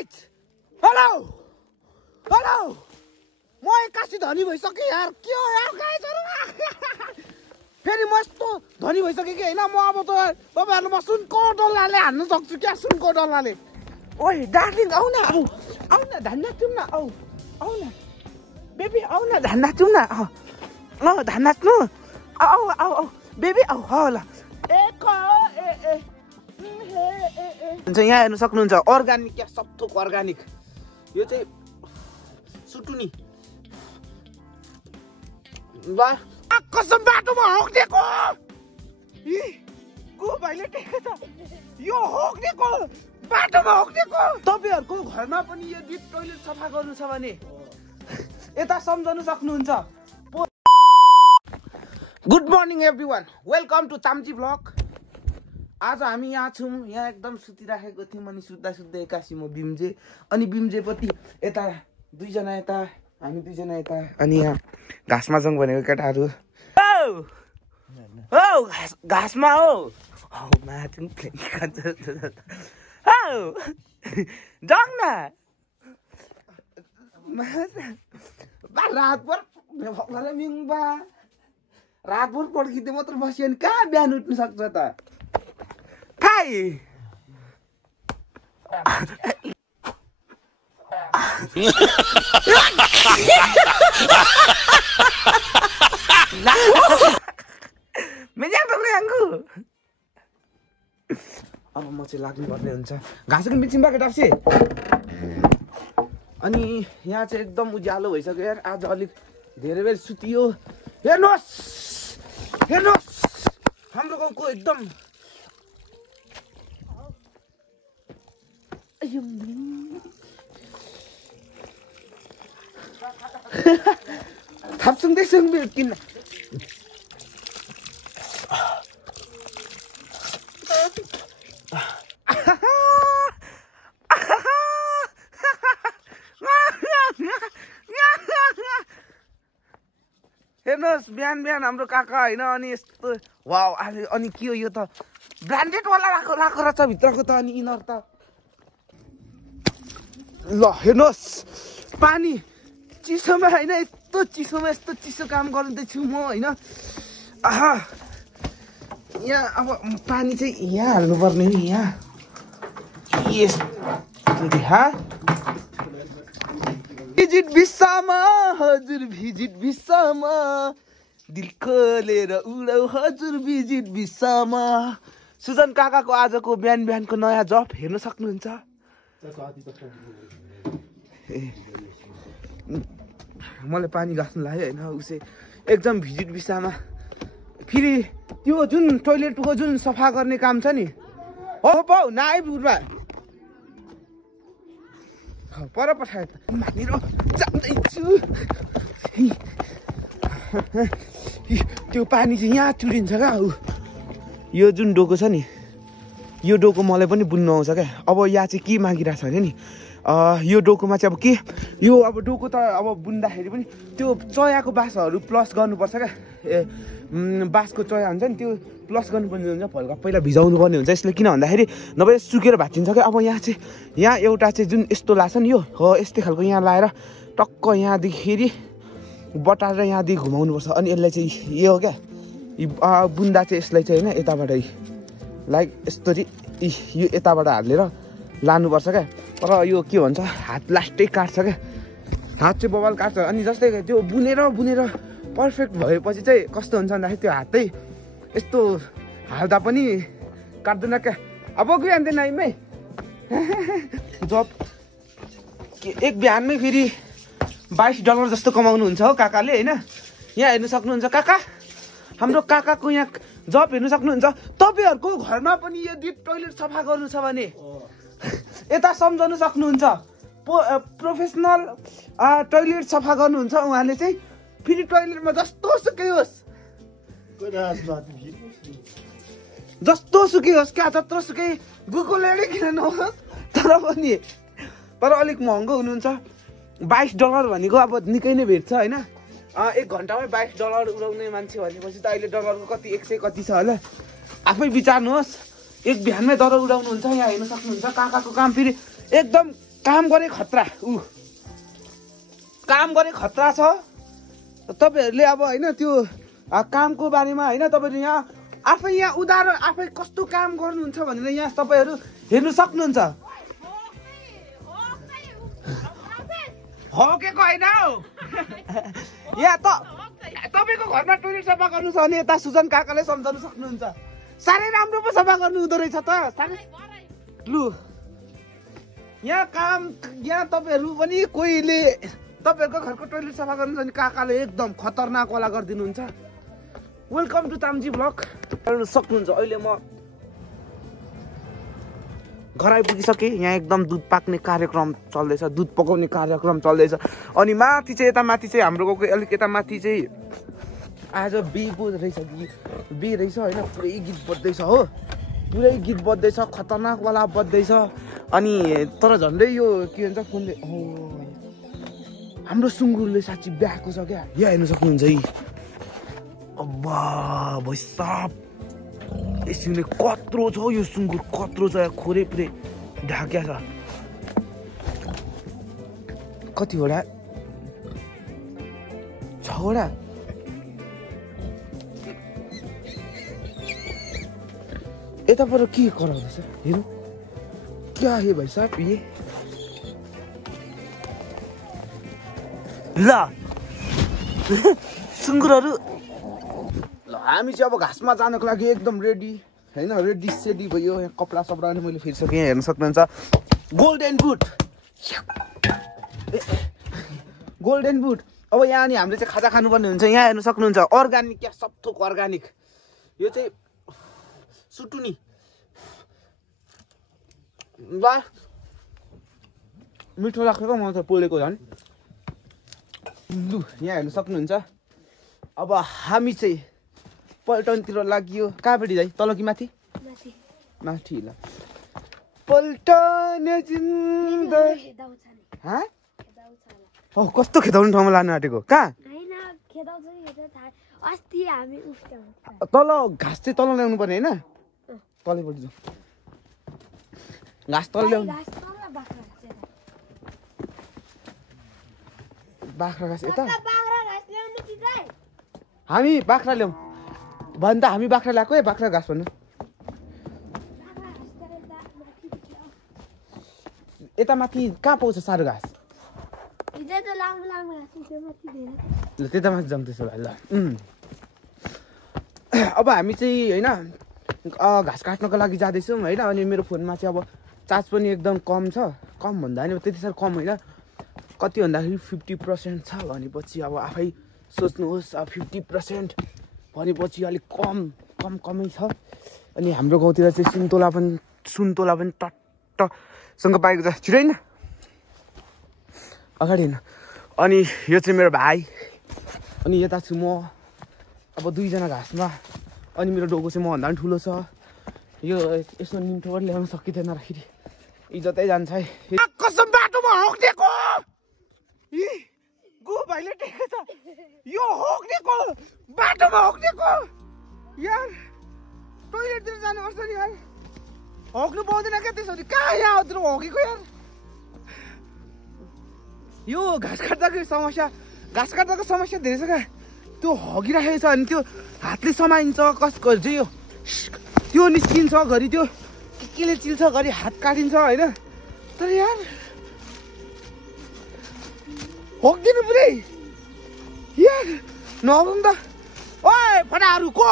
guys hello hello म एक्कासी धनी भइसकेँ यार के हो यार गाइजहरु फेरि म यस्तो धनी भइसकेँ कि हैन म अब त तपाईहरुले म सुनको डल्लाले हान्न सक्छु क्या सुनको डल्लाले ओइ डार्लिङ आउ न धान नाच्यौ न आउ न बेबी आउ न धान नाच्यौ न धान नाच्नु आउ बेबी आउ ल हुन्छ यहाँ हेर्नु सक्नुहुन्छ अर्गानिक क्या सब थोक अर्गानिक यो चाहिँ सुटुनी ल कसम बाटोमा होक्नेको को भाइले टेकेछ यो होक्नेको बाटोमा होक्नेको तपाईहरुको घरमा पनि यदि टोयलेट सफा गर्नु छ भने यता सम्झनु सक्नुहुन्छ good morning everyone welcome to Tamchi vlog आज हामी यहाँ छौँ यहाँ एकदम सुतिराखेको थियौँ अनि सुत्दा एक्कासी म बिम्जे अनि बिम्जेपट्टि यता दुईजना यता हामी दुईजना यता अनि यहाँ घाँसमा जाउँ भनेको केटाहरू घाँसमा हो रातभर पड्किँदै मात्र बस्यो भने कहाँ बिहान उठ्नु सक्छ त अब म चाहिँ लाग्नुपर्ने हुन्छ घाँसको मिचिङ बाके टाप्से अनि यहाँ चाहिँ एकदम उज्यालो भइसक्यो यार आज अलिक धेरै बेर सुतियो हेर्नुहोस् हाम्रो गाउँको एकदम थाप्सुङदै सुङ किन हेर्नुहोस् बिहान हाम्रो काका होइन अनि यस्तो वाउ अनि के हो यो त ब्रान्डेड वाला लाएको रहेछ भित्रको त अनि यिनीहरू त ल हेर्नुहोस् पानी चिसोमा होइन यस्तो चिसो काम गर्दैछु म होइन यहाँ अब पानी चाहिँ यहाँ हाल्नुपर्ने हो यहाँ भिजिट भिसामा हजुर भिजिट भिसामा दिल खोलेर उडाउ हजुर भिजिट भिसामा सुजन काकाको आजको बिहानको नयाँ जब हेर्न सक्नुहुन्छ मलाई पानी गाँच्नु लाग्यो होइन उसै एकदम भिजिट भिसामा फेरि त्यो जुन टोइलेटको जुन सफा गर्ने काम छ नि हो पाउ नआइपुग्नुमा पर पठाए त मानेर जान्दैछु त्यो पानी चाहिँ यहाँ चुरिन्छ क्या यो जुन डोको छ नि यो डोको मलाई पनि बुन्नु आउँछ क्या अब यहाँ चाहिँ के मागिरहेको छ भने नि यो डोकोमा चाहिँ अब के यो अब डोको त अब बुन्दाखेरि पनि त्यो चयाको बाँसहरू प्लस गर्नुपर्छ क्या बाँसको चया हुन्छ नि त्यो प्लस गर्नुपर्ने हुन्छ हल्का पहिला भिजाउनु पर्ने हुन्छ यसले किन भन्दाखेरि नभए सुकेर भाँचिन्छ क्या अब यहाँ चाहिँ यहाँ एउटा चाहिँ जुन यस्तो लाग्छ नि यो हो यस्तै खालको यहाँ लाएर टक्क यहाँदेखि बटारेर यहाँदेखि घुमाउनुपर्छ अनि यसलाई चाहिँ यो हो क्या बुन्दा चाहिँ यसलाई चाहिँ होइन यताबाट लाइक यस्तरी यो यताबाट हालेर लानुपर्छ क्या तर यो के भन्छ हात लास्टै काट्छ क्या हात चाहिँ बबाल काट्छ अनि जस्तै त्यो बुनेर पर्फेक्ट भएपछि चाहिँ कस्तो हुन्छ भन्दाखेरि त्यो हातै यस्तो हाल्दा पनि काट्दैन क्या अब गयो अन्त नाइमै जब एक बिहानमै फेरि $22 जस्तो कमाउनुहुन्छ हो काकाले होइन यहाँ हेर्नु सक्नुहुन्छ काका हाम्रो काकाको यहाँ जब हेर्नु सक्नुहुन्छ तपाईहरुको घरमा पनि यदि टोयलेट सफा गर्नु छ भने यता सम्झनु सक्नुहुन्छ प्रोफेसनल टोयलेट सफा गर्नुहुन्छ उहाँले चाहिँ फेरि टोयलेटमा जस्तो सुकै होस् क्या जत्रो सुकै गुकुलेले किन नहोस् तर अलिक महँगो हुनुहुन्छ $22 भनेको अब निकै नै भेट्छ होइन 1 घन्टामै $22 उडाउने मान्छे भनेपछि त अहिले डलरको कति 100 कति छ होला आफै विचार्नुहोस् एक बिहानमै दर उडाउनुहुन्छ यहाँ हेर्न सक्नुहुन्छ काकाको काम फेरि एकदम काम गरे खतरा काम गरे खतरा छ तपाईहरुले अब हैन त्यो कामको बारेमा हैन तपाईहरु यहाँ आफै यहाँ उदाहरण आफै कस्तो काम गर्नुहुन्छ भनेर यहाँ तपाईहरु हेर्न सक्नुहुन्छ हकेको हैन हो यहाँ त तपाईको घरमा टोयलेट सफा गर्नु छ भने यता सुजन काकाले सम्झाउन सक्नुहुन्छ सारै राम्रो पो सफा गर्नु हुँदो रहेछ त सारै लु यहाँ काम यहाँ तपाईहरु पनि कोहीले तपाईहरुको घरको टोयलेट सफा गर्नु छ भने काकाले एकदम खतरनाक वाला गर्दिनुहुन्छ वेलकम टु तामजी ब्लग गर्न सक्नुहुन्छ अहिले म घर आइपुगिसके यहाँ एकदम दुध पाक्ने कार्यक्रम चल्दैछ दुध पकाउने कार्यक्रम चल्दैछ अनि माथि चाहिँ यता माथि चाहिँ हाम्रो गाउँको अलिक यता माथि चाहिँ आज बेको रहेछ बे रहेछ हैन पुरै गीत बज्दैछ हो पुरै गीत बज्दैछ खतरनाक वाला बज्दैछ अनि तर झन्डै यो के भन्छ फोनले हाम्रो सुँगुरले साच्चै ब्याएको छ क्या यहाँ हेर्न सक्नुहुन्छ है अब्बा भैसाप यसले कत्रो छ यो सुँगुर कत्रो छ खोरे पुरै ढाक्या छ कतिवटा 6 वटा यताबाट के गराउँदैछ हेर्नु क्या हे भाइ साहब ये ल सुँगुरहरु ल हामी चाहिँ अब घाँसमा जानको लागि एकदम रेडी हैन रेडी सेडी भयो यहाँ कपडा सपडा पनि मैले फेरिसके हेर्न सक्नुहुन्छ गोल्डन बुट गोल्डन बुट अब यहाँ अनि हामीले चाहिँ खाजा खानुपर्ने हुन्छ यहाँ हेर्न सक्नुहुन्छ अर्गानिक क्या सब थोक अर्गानिक यो चाहिँ सुटुनी ल मिठो लाग्छ त मलाई त पोलेको झन् लु यहाँ हेर्न सक्नुहुन्छ अब हामी चाहिँ पल्टनतिर लाग्यो कहाँपट्टि जाइ तल कि माथि माथि ल पल्टन जिन्दगी कस्तो खेदाउने ठाउँमा लानु आँटेको कहाँ तल घाँस चाहिँ तल ल्याउनु पर्ने होइन तलैपट्टि जाउँ घाँस तल ल्याउनु बाख्रा घाँस यता हामी बाख्रा ल्याउँ भन्दा हामी बाख्रा ल्याएको है बाख्रा घाँस भन्नु यता माथि कहाँ पाउँछ सारो घाँस ल त्यता माथि जाउँ त्यसो भए ल अब हामी चाहिँ होइन घाँस काट्नको लागि जाँदैछौँ होइन अनि मेरो फोनमा चाहिँ अब चार्ज पनि एकदम कम छ कम भन्दा नि त्यति साह्रो कम होइन कति भन्दाखेरि 50% छ भनेपछि अब आफै सोच्नुहोस् अब 50% भनेपछि अलिक कमै छ अनि हाम्रो गाउँतिर चाहिँ सुन्तोला पनि टट्टसँग पाएको छ छिटै न अगाडि होइन अनि यो चाहिँ मेरो भाइ अनि यता छु म अब दुईजना घाँसमा अनि मेरो डोको चाहिँ मभन्दा पनि ठुलो छ यो यसो निम्ठो पनि ल्याउन सकिँदैन राखेरी इज्जतै जान्छ है कसम बाटोमा हक्दिएको गो भाइले टेको छ यो हक्दिएको बाटोमा हक्दिएको यार टोइलेटतिर जानुपर्छ नि यार हक्नु पाउँदैन क्या त्यसरी कहाँ यहाँ हकेको यार यो घाँस काट्दाको समस्या धेरै छ क्या त्यो हगिराखेको छ अनि त्यो हातले समाइन्छ कसको चाहिँ यो त्यो निस्किन्छ घरि त्यो केले चिल्छ घरि हात काटिन्छ होइन तर यार हक्दिनु पुरै यार नहक्नु त ओए फटाहरू को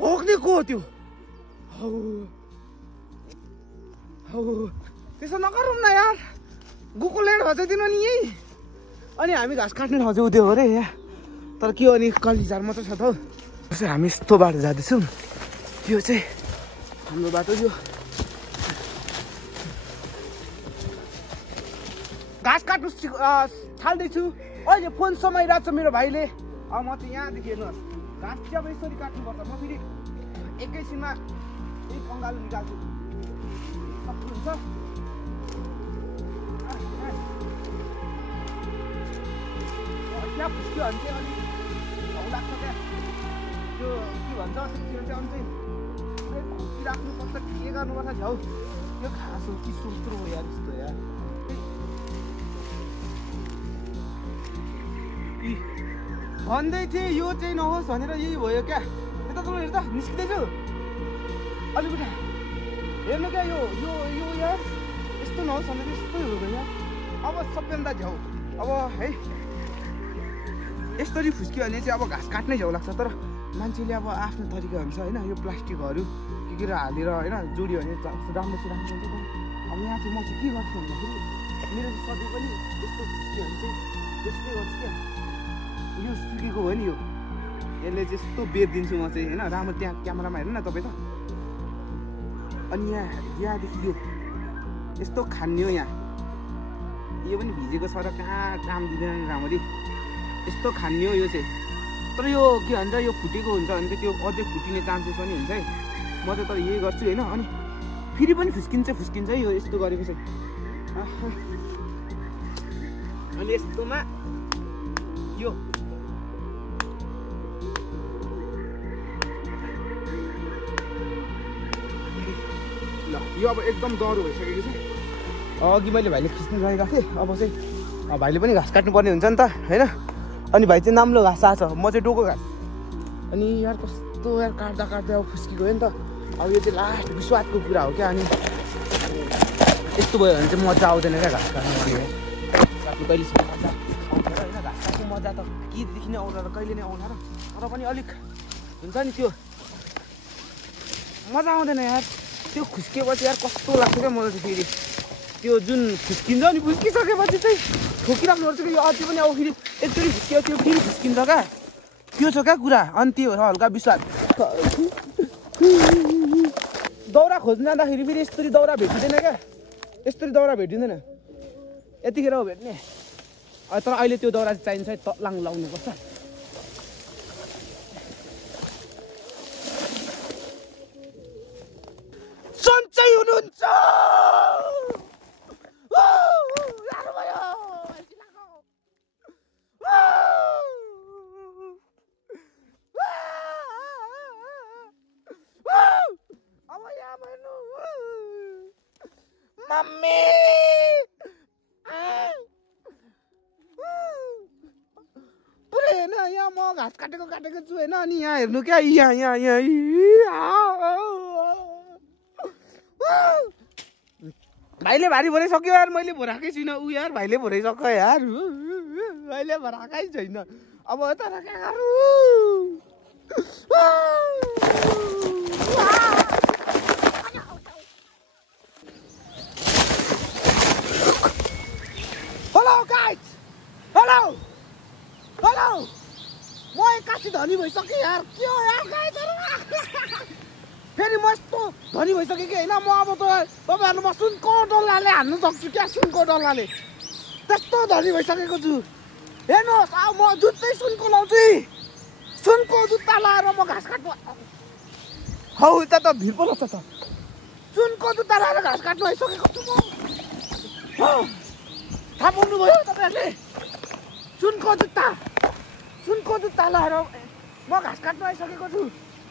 हक्ने को त्यो त्यसो नगरौँ न यार गुको लेट भचाइदिनु नि यही अनि हामी घाँस काट्ने ठाउँ चाहिँ उयो अरे यहाँ तर के हो अनि कलिजार मात्रै छ त हौ त्यसै हामी यस्तो बाटो जाँदैछौँ यो चाहिँ हाम्रो बाटो यो घाँस काट्नु थाल्दैछु अहिले फोन समाइरहेको छ मेरो भाइले अब म चाहिँ यहाँदेखि हेर्नुहोस् घाँस चाहिँ अब यसरी काट्नुपर्छ म फेरि एकैछिनमा एक अँगालो निकाल्छु सक्नुहुन्छ त्यहाँ फुस्क्यो भने चाहिँ अलिक भाउ लाग्छ क्या त्यो के भन्छ त्यतिखेर चाहिँ अनि चाहिँ पुरै खोकिराख्नुपर्छ के गर्नुपर्छ छेउ यो घाँस हो कि सुत्रो हो यार यस्तो यार भन्दै थिएँ यो चाहिँ नहोस् भनेर यही भयो क्या यता तल हेर्दा निस्किँदैछु अलिक उठा हेर्नु क्या यो यो यो यार यस्तो नहोस् भनेर यस्तो हो यार अब सबैभन्दा झ्याउ अब है यसरी फुस्क्यो भने चाहिँ अब घाँस काट्नै झ्याउ लाग्छ तर मान्छेले अब आफ्नो तरिका हुन्छ होइन यो प्लास्टिकहरू के हालेर होइन जोड्यो भने राम्रो चाहिँ राम्रो हुन्छ अब यहाँ चाहिँ म चाहिँ के गर्छु भन्दाखेरि मेरो सधैँ पनि यस्तो फुस्क्यो भने चाहिँ त्यस्तै गर्छु क्या यो सुकेको हो नि यो यसले चाहिँ यस्तो बेरिदिन्छु म चाहिँ होइन राम्रो त्यहाँ क्यामेरामा हेर्नु न तपाईँ त अनि यहाँदेखि यो यस्तो खान्ने हो यहाँ यो पनि भिजेको छ र कहाँ काम दिँदैन राम्ररी यस्तो खान्ने हो यो चाहिँ तर यो के भन्छ यो फुटेको हुन्छ भने चाहिँ त्यो अझै फुटिने चान्सेस पनि हुन्छ है म चाहिँ तर यही गर्छु होइन अनि फेरि पनि फुस्किन्छ है यो यस्तो गरेको चाहिँ अनि यस्तोमा यो ल यो अब एकदम डह्रो भइसकेको छ अघि मैले भाइले खिच्नु गएको थिएँ अब चाहिँ भाइले पनि घाँस काट्नुपर्ने हुन्छ नि त होइन अनि भाइ चाहिँ नाम्लो घाँस आएको छ म चाहिँ डोको घाँस अनि यार कस्तो यार काट्दा अब फुस्किएको हो नि त अब यो चाहिँ लास्ट विश्वासको कुरा हो क्या अनि यस्तो भयो भने चाहिँ मजा आउँदैन क्या घाँस काट्नु कहिलेसम्म मजा आउँछ र होइन घाँस काट्नु मजा त केदेखि नै आउँला र कहिले नै आउँला र तर पनि अलिक हुन्छ नि त्यो मजा आउँदैन यार त्यो खुस्किएपछि यार कस्तो लाग्छ क्या मलाई चाहिँ फेरि त्यो जुन फुस्किन्छ नि फुस्किसकेपछि चाहिँ ठोकिराख्नुपर्छ कि यो अझै पनि अब फेरि एकचोटि फुस्कियो त्यो फेरि फुस्किन्छ क्या त्यो छ क्या कुरा अनि त्यो हल्का विश्वास दाउरा खोज्नु जाँदाखेरि फेरि यस्तरी दाउरा भेटिँदैन क्या यस्तरी दाउरा भेटिँदैन यतिखेर हो भेट्ने तर अहिले त्यो दाउरा चाहिन्छ है तलाङ लाउनुपर्छ सन्चै हुनुहुन्छ मम्मी पुरै होइन यहाँ म घाँस काटेको छु होइन अनि यहाँ हेर्नु क्या यहाँ भाइले भारी भराइसक्यो यार मैले भराएकै छुइनँ ऊ यार भाइले भराइसक्यो यार भाइले भराएकै छैन अब तर क्या गरौँ हेलो म एक्कासी धनी भइसकेँ यार के हो यार गाइजहरु फेरि म यस्तो धनी भइसकेँ कि होइन म अब तपाईँहरूमा सुनको डल्लाले हान्नु सक्छु क्या सुनको डल्लाले त्यस्तो धनी भइसकेको छु हेर्नुहोस् अब म जुत्तै सुनको लाउँछु सुनको जुत्ता लाएर म घाँस काट्नु हौ उता त भिड पो लाग्छ त सुनको जुत्ता लाएर घाँस काट्नु आइसकेको छु म थाहा पाउनुभयो तपाईँहरूले सुनको जुत्ता लाएर म घाँस काट्नु आइसकेको छु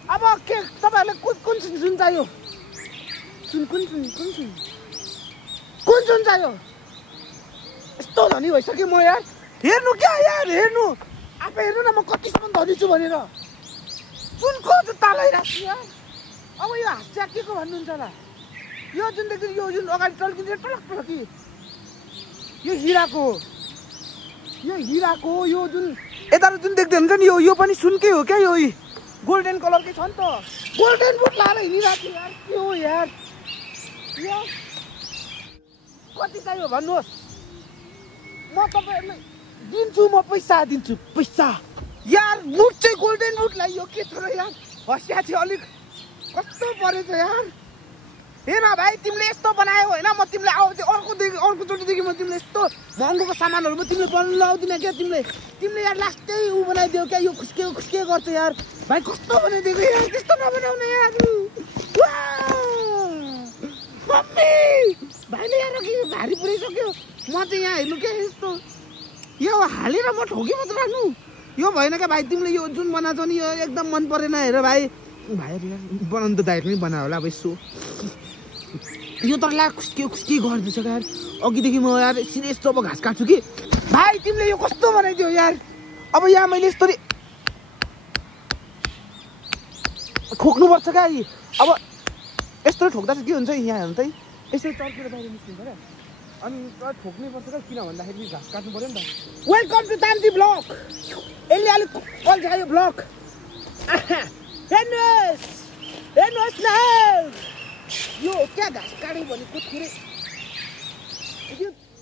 अब के तपाईँहरूले कुन सुन चाहियो कुन सुन चाहियो यस्तो धनी भइसक्यो म यार हेर्नु क्या यार हेर्नु आफै हेर्नु न म कतिसम्म धनी छु भनेर सुनको जुत्ता लगाइरहेको छु यार अब यो हाँस्या के को भन्नुहुन्छ होला यो जुन अगाडि टल्किन्छ टलक कि यो हिराको यो जुन यता जुन देख्दै हुन्छ नि यो पनि सुनकै हो क्या यो गोल्डन कलरकै छ नि त गोल्डन बुट लाएर हिँडिरहेको यार के हो यार कति चाहियो भन्नुहोस् म तपाईँहरूलाई दिन्छु म पैसा दिन्छु यार बुट चाहिँ गोल्डन बुट लगाइयो के छ र यार हँसिया चाहिँ अलिक कस्तो परेछ यार हेर भाइ तिमीले यस्तो बनायो होइन म तिमीलाई अर्कोचोटिदेखि म तिमीले यस्तो महँगोको सामानहरू म तिमीले बनाउनु लाउँदिनँ क्या तिमीले यार लास्टै ऊ बनाइदियो क्या यो खुस्के गर्छ यार भाइ कस्तो बनाइदिएको यार त्यस्तो नबनाउने यार मम्मी भाइले यार के भारी पुऱ्याइसक्यो म चाहिँ यहाँ हेर्नु क्या यस्तो यो हालेर म ठोकी मात्र राख्नु यो भएन क्या भाइ तिमीले यो जुन बनाएको नि यो एकदम मन परेन हेर भाइहरू यार बनाउनु त दाइले पनि बनायो होला अब यसो यो त ला खुस्के गर्दैछ यार अघिदेखि म यार सिरियस अब घाँस काट्छु कि भाइ तिमीले यो कस्तो बनाइदियो यार अब यहाँ मैले यस्तरी ठोक्नुपर्छ क्या यी अब यस्तो ठोक्दा चाहिँ के हुन्छ यहाँ हेर्नु त यसरी चर्केर बाहिर निस्किन्छ क्या अनि ठोक्नै पर्छ क्या किन भन्दाखेरि घाँस काट्नु पर्यो नि त वेलकम टु तान्जी ब्लक यसले अलिक अल्झायो ब्लक हेर्नुहोस् न यो क्या घाँस काट्यो भनेको थोरै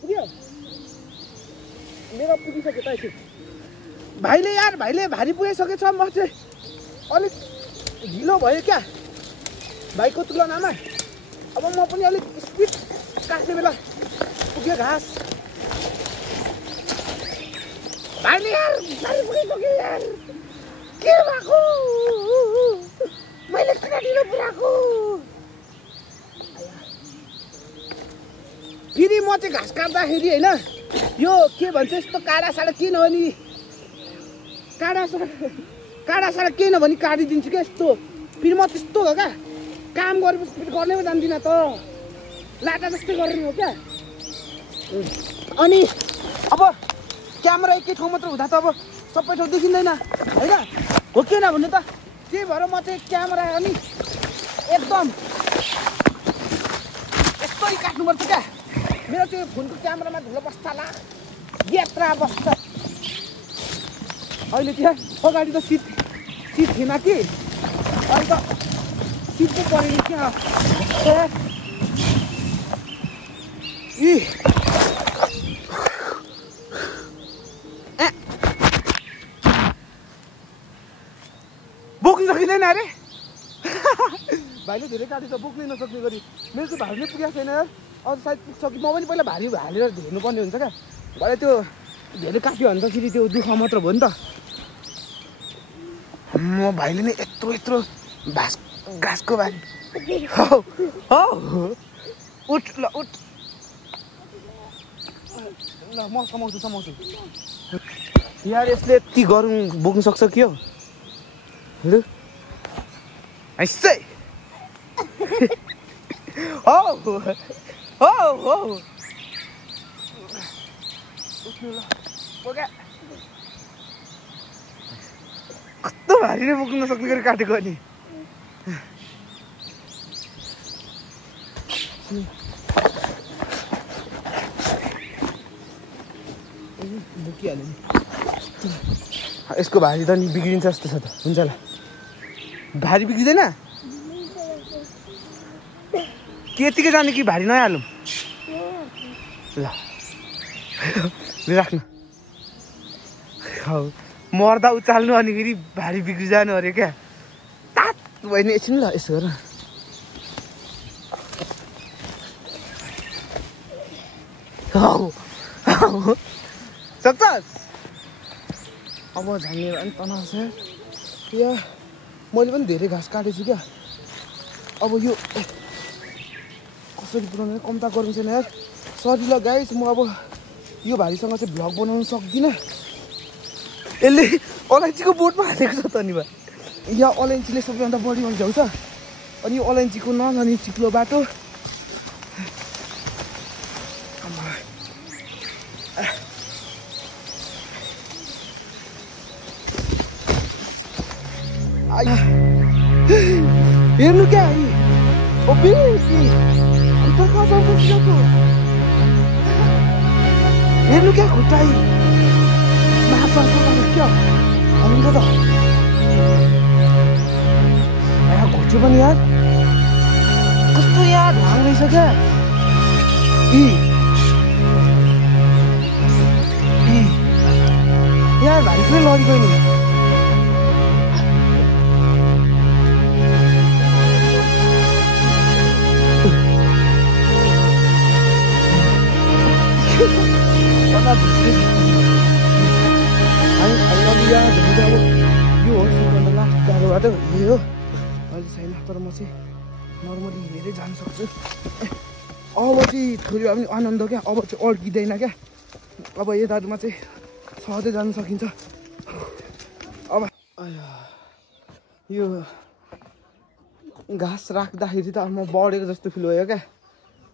पुग्यो मेरो पुगिसक्यो त यसो भाइले यार भाइले भारी पुगिसकेछ म चाहिँ अलिक ढिलो भयो क्या भाइको तुलनामा अब म पनि अलिक स्पिड काट्ने बेला पुग्यो घाँस भाइले यार भारी पुगिसक्यो यार के भएको मैले किन ढिलो पुऱ्याएको फेरि म चाहिँ घाँस काट्दाखेरि होइन यो के भन्छ यस्तो काँडासाँडा के नभनी काँडासाँडा केही नभनी काटिदिन्छु क्या यस्तो फेरि म त्यस्तो हो क्या काम गरेपछि फेरि गर्नै पो जान्दिनँ त लाटा जस्तै गर्ने हो क्या अनि अब क्यामेरा एकै ठाउँ मात्र हुँदा त अब सबै ठाउँ देखिँदैन होइन हो के नभन्नु त त्यही भएर म चाहिँ क्यामेरा अनि एकदम यस्तै काट्नुपर्छ क्या मेरो त्यो फोनको क्यामेरामा धुलो बस्ताला यात्रा बस्छ अहिले त्यहाँ अगाडि त सिट थिएन कि अहिले त सिट पो परेन क्या बोक्नु सकिँदैन अरे भाइले धेरै काटेछ बोक्नै नसक्ने गरी मेरो चाहिँ भारी नै पुगेको छैन यार अझ सायद पुग्छ कि म पनि पहिला भारी हालेर हेर्नुपर्ने हुन्छ क्या भरे त्यो धेरै काट्यो भने त फेरि त्यो दुःख मात्र भयो नि त म भाइले नै यत्रो घाँसको भारी उठ ल उठ ल म समाउँछु यार यसले यति गरौँ बोक्नु सक्छ कि हो लु ऐसै कस्तो भारी नै बोक्नु नसक्ने गरी काटेको अनि बोकिहाल्यो नि यसको भारी त नि बिग्रिन्छ जस्तो छ त हुन्छ ल भारी बिग्रिँदैन के यतिकै जाने कि भारी नहालौँ ल राख्नु मर्दा उचाल्नु अनि फेरि भारी बिग्रि जानु अरे क्या तात भयो नि एकछिन ल यसो गर सक्छस् अब झाँगे पनि तनाव छ या मैले पनि धेरै घाँस काटेछु क्या अब यो कसरी पुऱ्याउने कम्ता गर्नु छैन यार सरी ल गाइस म अब यो भारीसँग चाहिँ भ्लग बनाउनु सक्दिनँ यसले अलैँचीको बोटमा हालेको छ त नि भाइ यहाँ अलैँचीले सबैभन्दा बढी अल्झाउँछ अनि यो अलैँचीको नजाने चिप्लो बाटो हेर्नु क्या खुट्टा कहाँ छ बसिरहेको हेर्नु क्या खुट्टा मासु क्या हुन्छ त घुट्यो पनि यार कस्तो यार ढाङ रहेछ क्या यार भाइ पुरै लडिगयो नि यो हो सबभन्दा लास्ट गाह्रो बाटो यही हो अहिले छैन तर म चाहिँ नर्मली हिँडेरै जान सक्छु अब चाहिँ थोरै पनि आनन्द क्या अब चाहिँ अड्किँदैन क्या अब यताहरूमा चाहिँ सहजै जान सकिन्छ अब यो घाँस राख्दाखेरि त म बढेको जस्तो फिल भयो क्या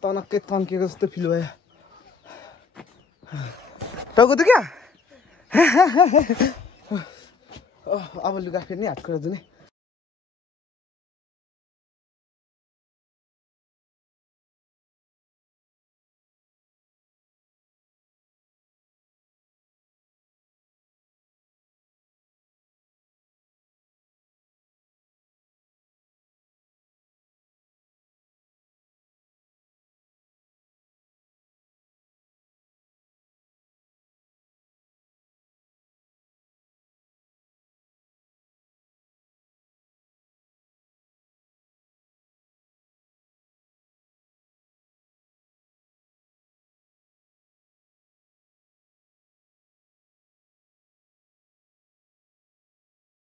तनक्कै तन्केको जस्तो फिल भयो टाउको त क्या अब लुगा फेर्ने हात खुट्टा धुने